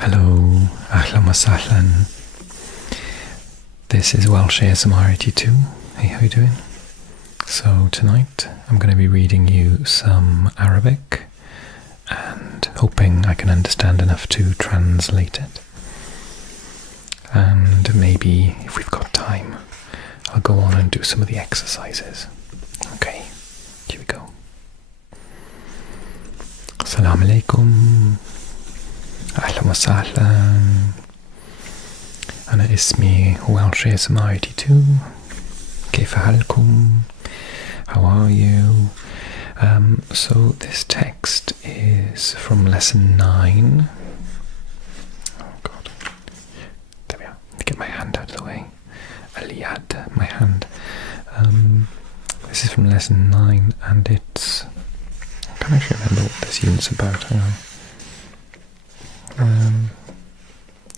Hello, ahlan wa sahlan. This is Welsh ASMR 82. Hey, how you doing? So tonight I'm going to be reading you some Arabic and hoping I can understand enough to translate it. And maybe, if we've got time, I'll go on and do some of the exercises. Okay, here we go. Assalamu alaikum. أهلا وسهلا. أنا اسمي Welsh ASMR 82. كيف حالكم? How are you? So this text is from lesson 9. Oh god. There we are. Let me get my hand out of the way. Aliyad, my hand. This is from lesson 9 and it's... I can't actually remember what this unit's about. Hang on.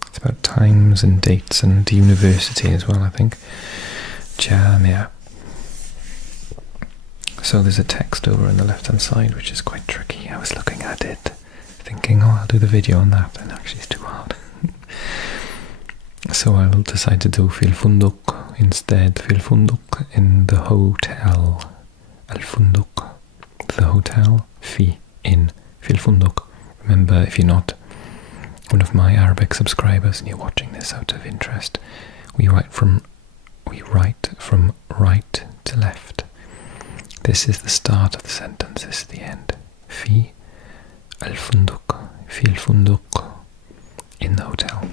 It's about times and dates and university as well, I think. Jamia. So there's a text over on the left hand side which is quite tricky. I was looking at it thinking, oh, I'll do the video on that, and actually it's too hard. So I'll decide to do fil funduk instead. Fil funduk, in the hotel. Al funduk, the hotel. Fi, in. Fil funduk. Remember, if you're not one of my Arabic subscribers and you're watching this out of interest, we write from right to left. This is the start of the sentence, this is the end. Fi al-funduk, fi al-funduk, in the hotel.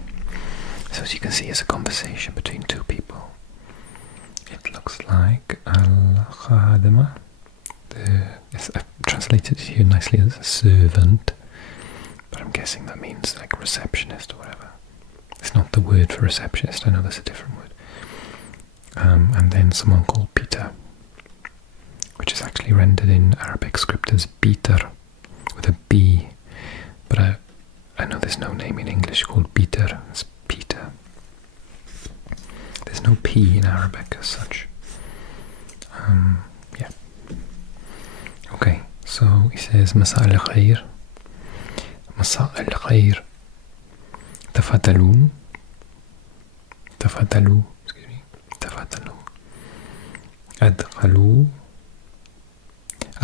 So as you can see, it's a conversation between two people. It looks like al-khadima. I've translated it here nicely as a servant, but I'm guessing that means like receptionist or whatever. It's not the word for receptionist, I know that's a different word. And then someone called Peter, which is actually rendered in Arabic script as Peter, with a B. But I know there's no name in English called Peter, it's Peter. There's no P in Arabic as such. Yeah. Okay, so he says, Masa al-khair. مساء الخير. تفضلوا. تفضلوا. تفضلوا. أدخلوا.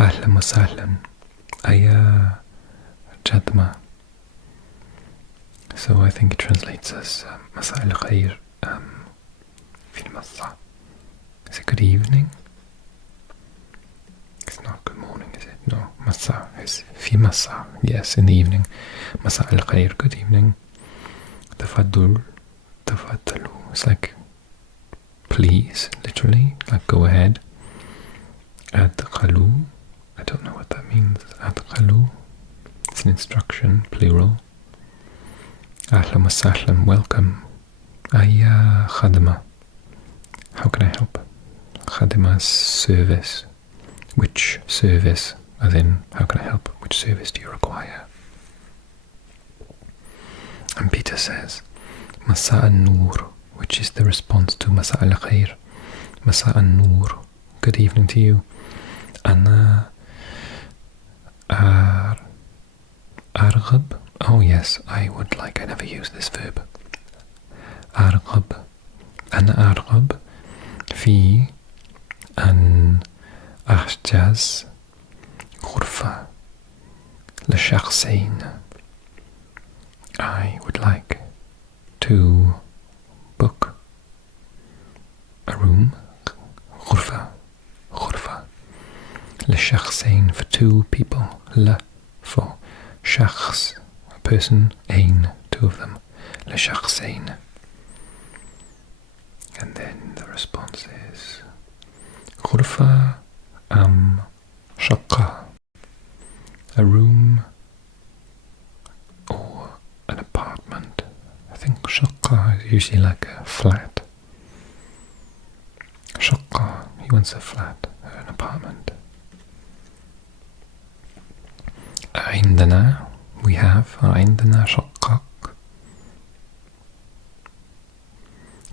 أهلا وسهلا. أيا جدما. So I think it translates as مساء الخير. في المساء. Is it good evening? It's not good morning, is it? No, masa is fi masa. Yes, in the evening. Masa al khair, good evening. Tafaddul, tafaddalu. It's like please, literally, like go ahead. Adkhalu, I don't know what that means. Adkhalu, it's an instruction, plural. Ahlan wa sahlan, welcome. Ayya khadma, how can I help? Khadma, service. Which service, as in, how can I help? Which service do you require? And Peter says, Masa an-nur, which is the response to Masa al-khair. Masa an-nur, good evening to you. Ana arghab, oh yes, I would like, I never use this verb. Arghab, ana arghab, fi an أحجز غرفة لشخصين. I would like to book a room. غرفة غرفة لشخصين, for two people. ل for شخص, a person. أين, two of them. لشخصين. And then the response is غرفة شقة, a room or an apartment. I think شقة is usually like a flat. شقة, he wants a flat, an apartment. عندنا, we have. عندنا شقة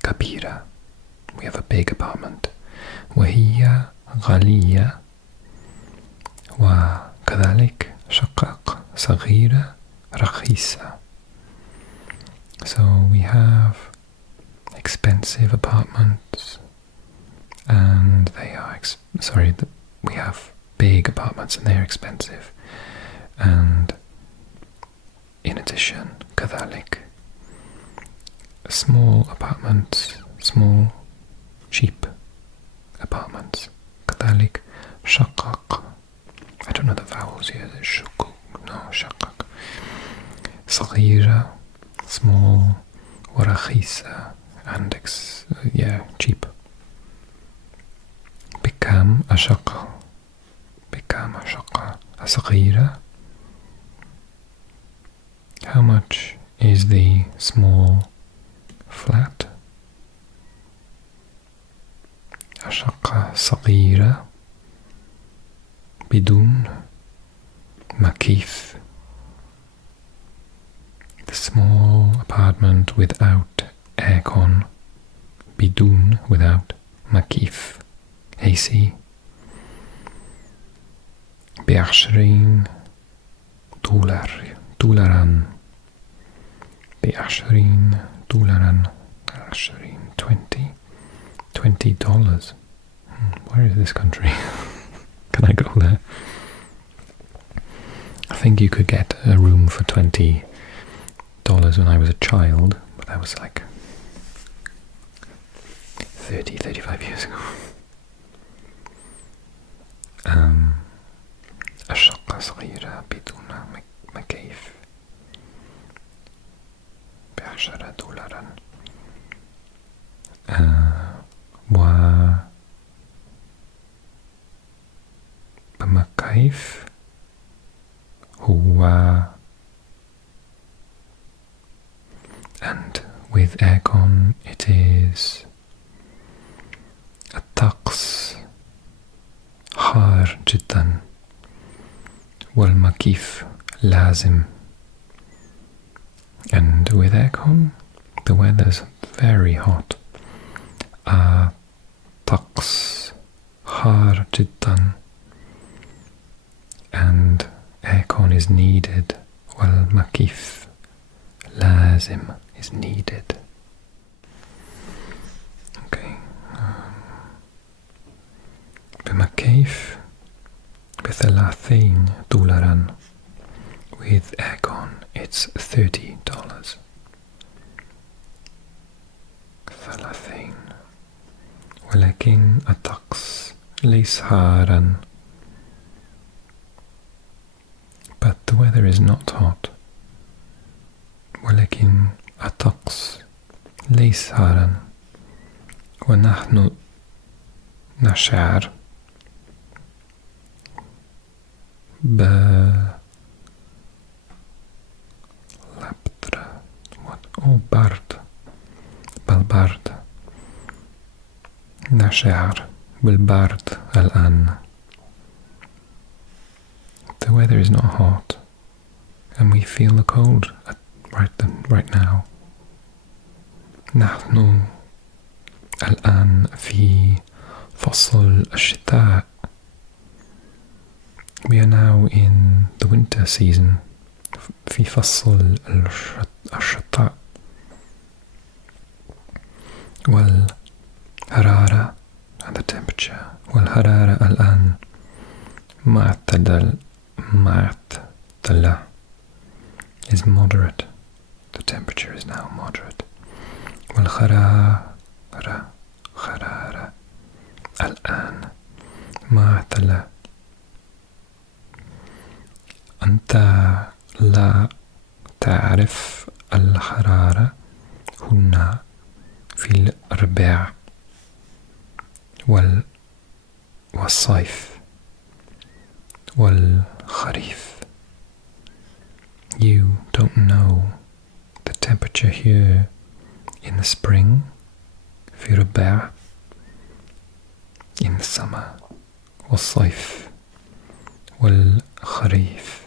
كبيرة, we have a big apartment. وهي غالية, وكذلك شقق صغيرة رخيصة. So we have expensive apartments, and they are, we have big apartments and they're expensive. And in addition, كذلك, small apartments, small, cheap apartments. كذلك شقق. I don't know the vowels here. Is it شقق? No, شقق. صغيرة, small, ورخيصة, and cheap. بكم أشقة. بكم أشقة. صغيرة. How much is the small flat? أشقة صغيرة بدون مكيف. The small apartment without aircon. بدون, without. مكيف, AC. ب20 دولار. دولارا. ب20 دولارا. 20 $20. Where is this country? Can I go there? I think you could get a room for $20 when I was a child, but that was like 35 years ago. الشقة صغيرة بدون مكيف ب10 $10. بمكيف هو, and with aircon it is الطقس حار جدا والمكيف لازم. And with aircon the weather's very hot. الطقس حار جدا and aircon is needed. والمكيف لازم is needed. Okay. بمكيف ب30 دولارا. With aircon it's $30. 30. ولكن الطقس ليس حارا. But the weather is not hot. ولكن الطقس ليس حارا. ونحن نشعر برد. بالبرد. نشعر بالبرد الآن. The weather is not hot, and we feel the cold right now. نحن الآن في فصل الشتاء. We are now in the winter season. في فصل الشتاء. والحرارة, and the temperature. والحرارة الآن معتدلة is moderate. The temperature is now moderate. والحرارة الآن معتدلة. أنت لا تعرف الحرارة هنا في الربيع والصيف والخريف. You don't know the temperature here in the spring, في الربيع, in the summer, والصيف, والخريف,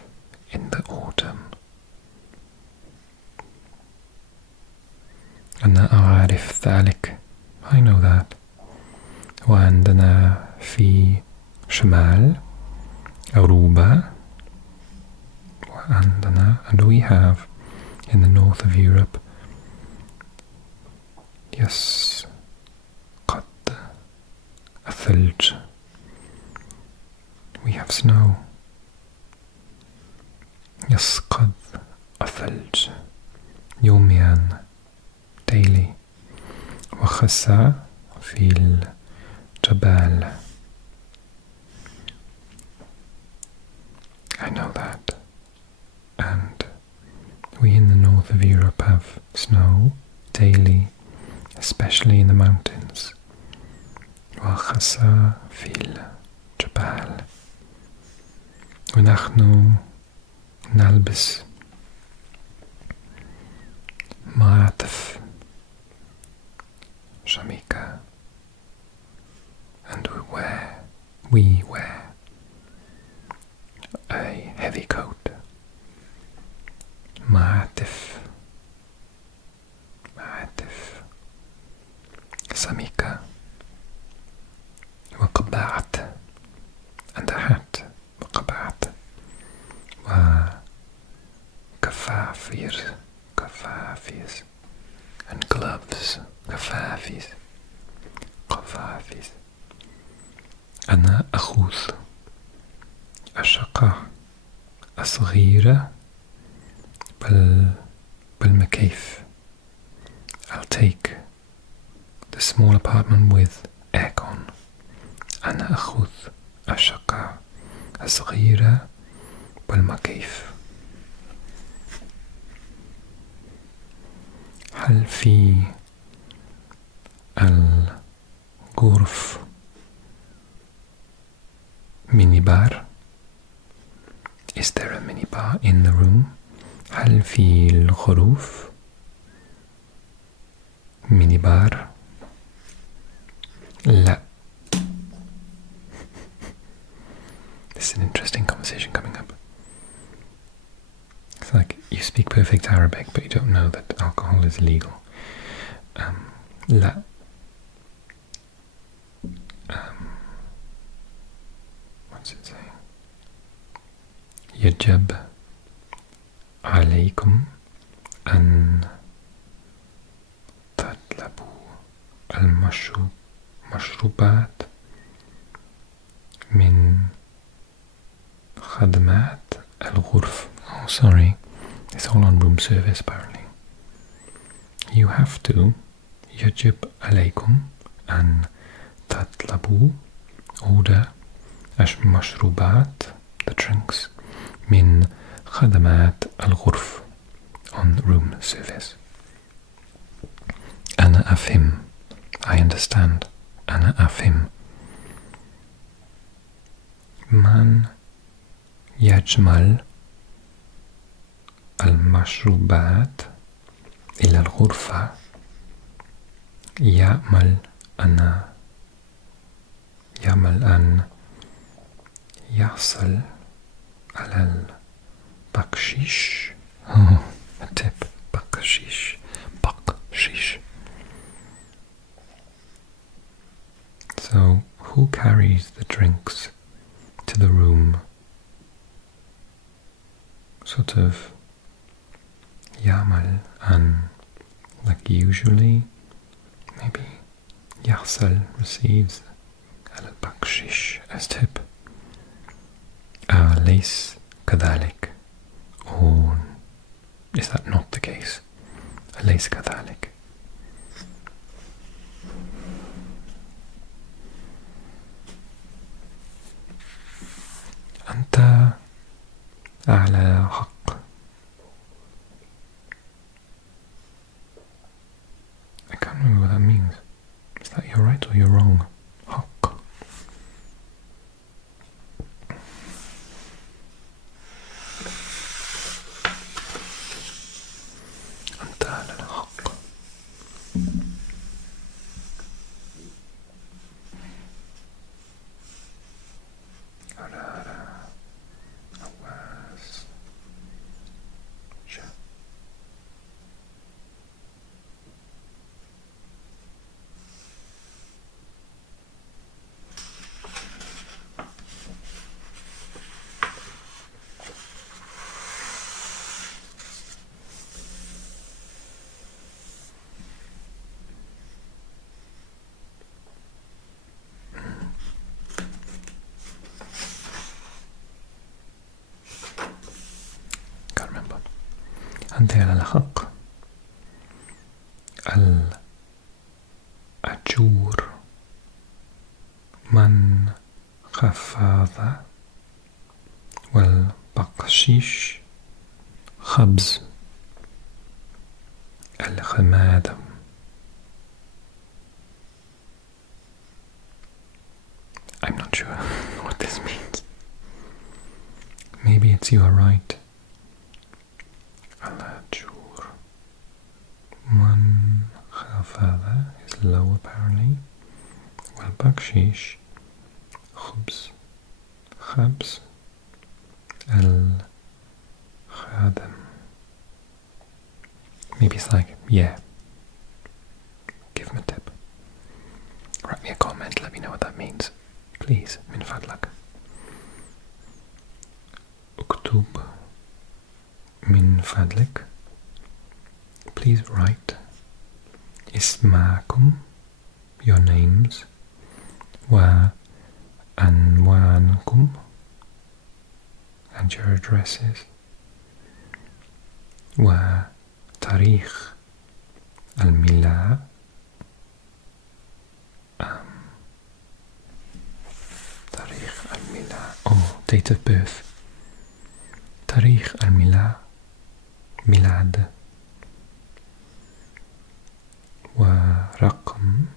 in the autumn. أنا أعرف ذلك. I know that. وعندنا في شمال أوروبا, وعندنا, and we have in the north of Europe, يسقط الثلج. We have snow. يسقط الثلج يوميا daily. وخسى في الجبال. I know that. And we in the north of Europe have snow daily, especially in the mountains. وخسى في الجبال. ونحن نلبس معاطف شميكة. And we wear a heavy coat. معاطف سميكة. وقبعة and a hat. وقبعة وكفافير and gloves. قفافيز. أنا أخذ الشقة الصغيرة بالمكيف. I'll take the small apartment with aircon. أنا أخذ الشقة الصغيرة بالمكيف. هل في الغرف mini bar? Is there a mini bar in the room? هل في الغرف mini bar? لا. This is an interesting conversation coming up. It's like you speak perfect Arabic, but you don't know that alcohol is legal. لا. What's it saying? يجب عليكم أن تطلبوا المشروبات من خدمات الغرف. Oh, sorry. It's all on room service, apparently. You have to. يجب عليكم أن تطلبوا order المشروبات, the drinks, من خدمات الغرف, on room service. أنا أفهم. I understand. أنا أفهم. من يجمل المشروبات إلى الغرفة يعمل أن يحصل على البقشيش. Oh, a tip. بقشيش. So, who carries the drinks to the room? Sort of يعمل أن, like usually, maybe يحصل receives على البقشيش as tip. ليس كذلك. Or is that not the case? ليس كذلك. أنت على حق. I can't remember what that means. Is that you're right or you're wrong? حق. أنت على الحق. أنت على الحق. الأجور من خفاض والبقشيش خبز الخمادم. I'm not sure what this means. Maybe it's you are right. Al-Ajur. Man khafada is low apparently. Well, bakshish. Khubz. Khabz. Al-Khadam. Maybe it's like, yeah. Give me a tip. Write me a comment, let me know what that means. Please, min fadlak. Uktub min fadlik. Please write ismakum, your names, wa anwankum, and your addresses, wa tarikh al-milad, date of birth. Tarikh al-milad, milad. Wa raqam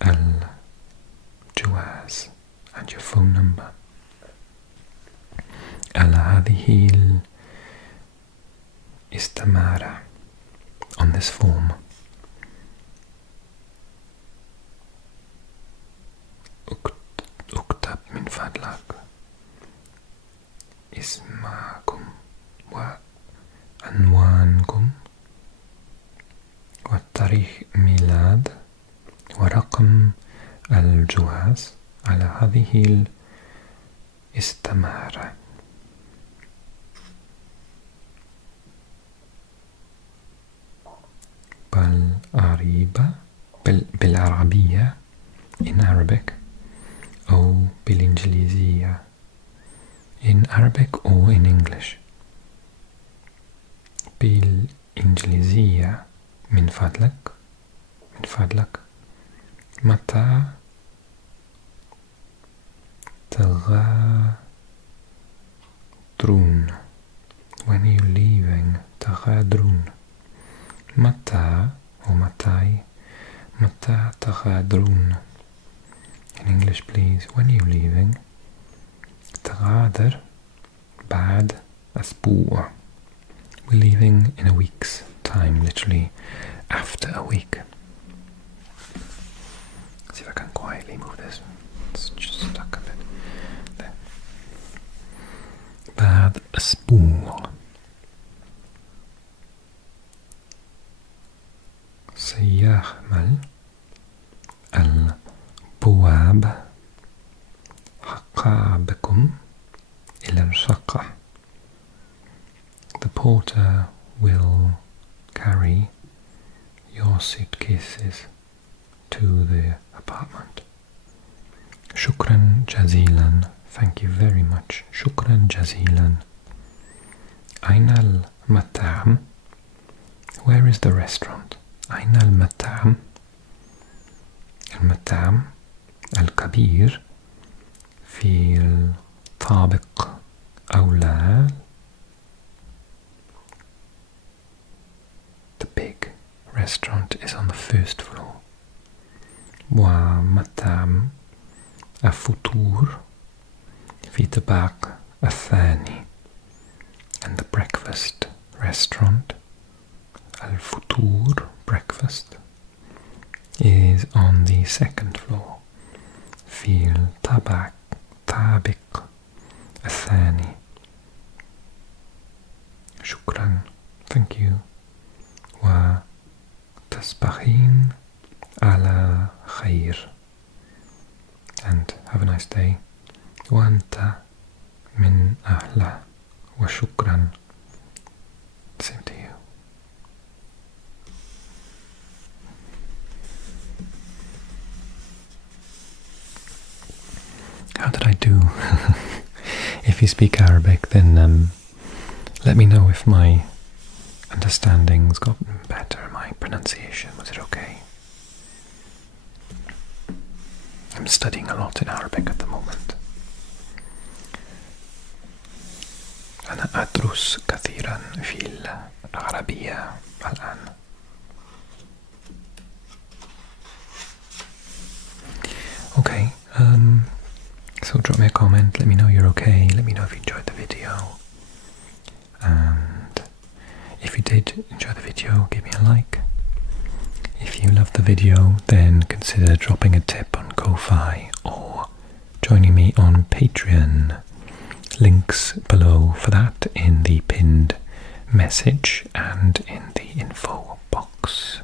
al-jawaz, and your phone number. Ala hadhihi al-istamara, on this form. Uktab min fadlak ismakum wa anwankum wa tarikh milad wa raqam al-jawaz ala hadhihi al-istamara. بالعربية in Arabic أو بالإنجليزية in Arabic or in English. بالإنجليزية من فضلك متى تغادرون, when are you leaving? تغادرون. متى or متى تغادرون. In English, please. When are you leaving? تغادر بعد أسبوع. We're leaving in a week's time, literally after a week. See if I can quietly move this. It's just stuck a bit. There. بعد أسبوع. سيحمل البواب حقائبكم إلى الشقة. The porter will carry your suitcases to the apartment. شكرا جزيلا. Thank you very much. شكرا جزيلا. أين المطعم? Where is the restaurant? أين المطعم؟ المطعم الكبير في الطابق أولى. The big restaurant is on the first floor. ومطعم الفطور في الطابق الثاني. And the breakfast restaurant, الفطور, breakfast, is on the second floor. في الطابق الثاني. شكرا. Thank you. وتصبحين على خير. And have a nice day. وأنت من أهله. وشكرا. Same to you. How did I do? If you speak Arabic, then let me know if my understanding's gotten better? My pronunciation, was it okay? I'm studying a lot in Arabic at the moment. أنا أدرس كثيرا في العربية الآن. Okay, so drop me a comment, let me know you're okay, let me know if you enjoyed the video. And if you did enjoy the video, give me a like. If you loved the video, then consider dropping a tip on Ko-Fi or joining me on Patreon. Links below for that in the pinned message and in the info box.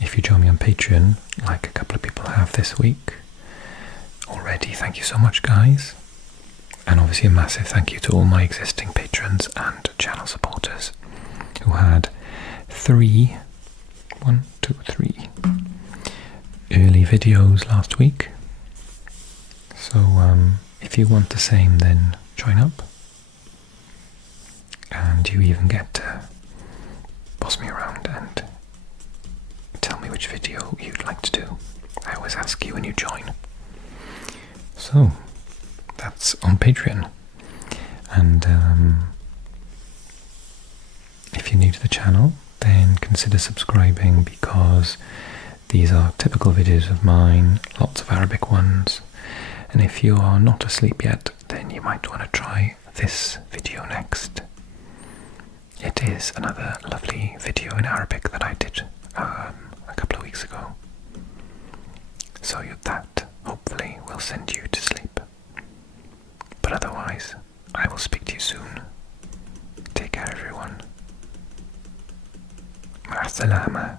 If you join me on Patreon, like a couple of people have this week already, thank you so much, guys. And obviously a massive thank you to all my existing patrons and channel supporters who had 3 early videos last week. So if you want the same, then join up. And you even get to boss me around and tell me which video you'd like to do. I always ask you when you join. So that's on Patreon. And if you're new to the channel, then consider subscribing, because these are typical videos of mine, lots of Arabic ones. And if you are not asleep yet, then you might want to try this video next. It is another lovely video in Arabic that I did a couple of weeks ago. So that hopefully will send you to sleep. But otherwise, I will speak to you soon. Take care, everyone. مع السلامة.